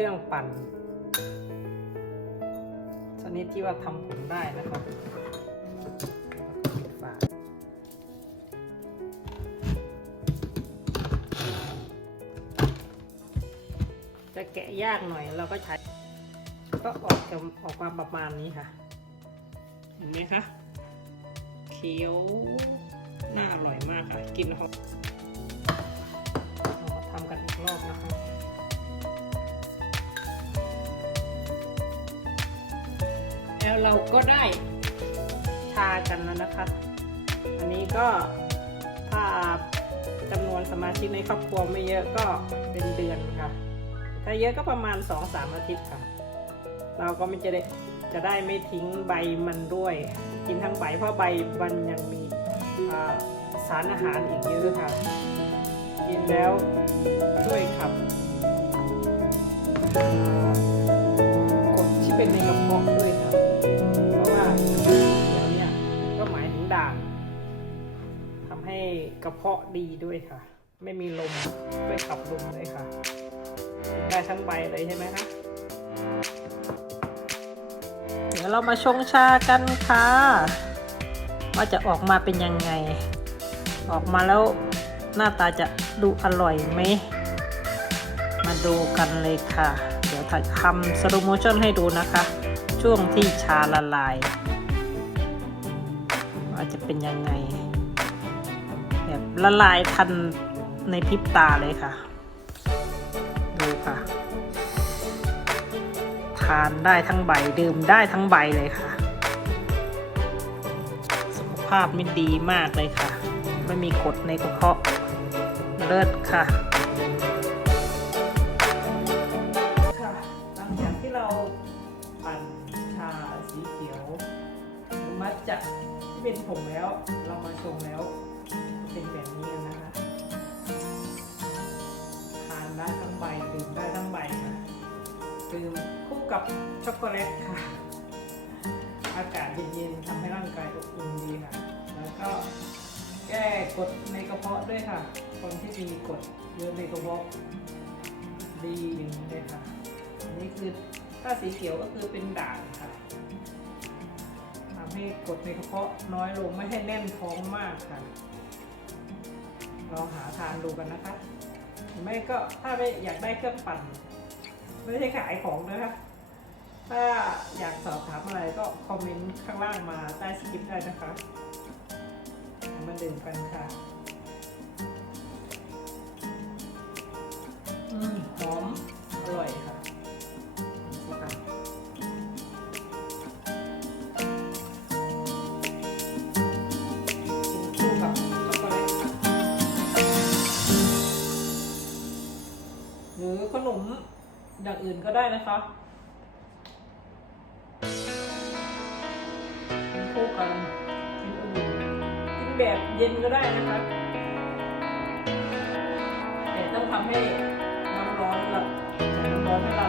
เครื่องปั่นชนิดที่ว่าทำผลได้นะครับฝาจะแกะยากหน่อยเราก็ใช้ ก็ออกจะออกมาประมาณนี้ค่ะ เห็นไหมคะเคี้ยวน่าอร่อยมากค่ะ กินหอม เราก็ได้ชากันแล้วนะคะ อันนี้ก็ถ้าจำนวนสมาชิกในครอบครัวไม่เยอะก็เป็นเดือนค่ะ ถ้าเยอะก็ประมาณ 2-3 อาทิตย์ค่ะ เราก็ไม่จะได้จะได้ไม่ทิ้งใบมันด้วย กินทั้งใบเพราะใบมันยังมีสารอาหารอีกเยอะค่ะ กินแล้วช่วยขับอ่ากดที่เป็นในกระเพาะด้วย ทำให้กระเพาะดีด้วยค่ะ ไม่มีลมช่วยขับลมเลยค่ะ ได้ทั้งใบเลยใช่ไหมคะเดี๋ยวเรามาชงชากันค่ะ ว่าจะออกมาเป็นยังไง ออกมาแล้วหน้าตาจะดูอร่อยไหม มาดูกันเลยค่ะ เดี๋ยวถ่ายทำสโลโมชั่นให้ดูนะคะ ช่วงที่ชาละลาย ว่าจะเป็นยังไง แบบละลายทันในพริบตาเลยค่ะ ดูค่ะ ทานได้ทั้งใบดื่มได้ทั้งใบเลยค่ะ สุขภาพไม่ดีมากเลยค่ะ ไม่มีกรดในกระเพาะเลิศค่ะค่ะ หลังจากที่เราปั่นชาสีเขียวมัทจะที่เป็นผงแล้ว เรามาชงแล้ว เป็นแบบนี้กันนะคะ ทานได้ทั้งใบดื่มได้ทั้งใบค่ะดื่มคู่กับช็อกโกแลตค่ะ อากาศเย็นๆทำให้ร่างกายอบอุ่นดีค่ะ แล้วก็แก้กดในกระเพาะด้วยค่ะ คนที่มีกดเยอะในกระเพาะดีอย่างนี้เลยค่ะอันนี้คือถ้าสีเขียวก็คือเป็นด่างค่ะทำให้กดในกระเพาะน้อยลงไม่ให้แน่นท้องมากค่ะ ลองหาทานดูกันนะคะไม่ก็ถ้าไม่อยากได้เครื่องปั่น ไม่ใช่ขายของนะคะถ้าอยากสอบถามอะไรก็คอมเมนต์ข้างล่างมาใต้สคริปต์ได้นะคะ มาดื่มกันค่ะ หรือขนมอย่างอื่นก็ได้นะคะกินคู่กันกินอุ่นกินแบบเย็นก็ได้นะคะ แต่ต้องทำให้น้ำร้อนละน้ำร้อนให้ละลา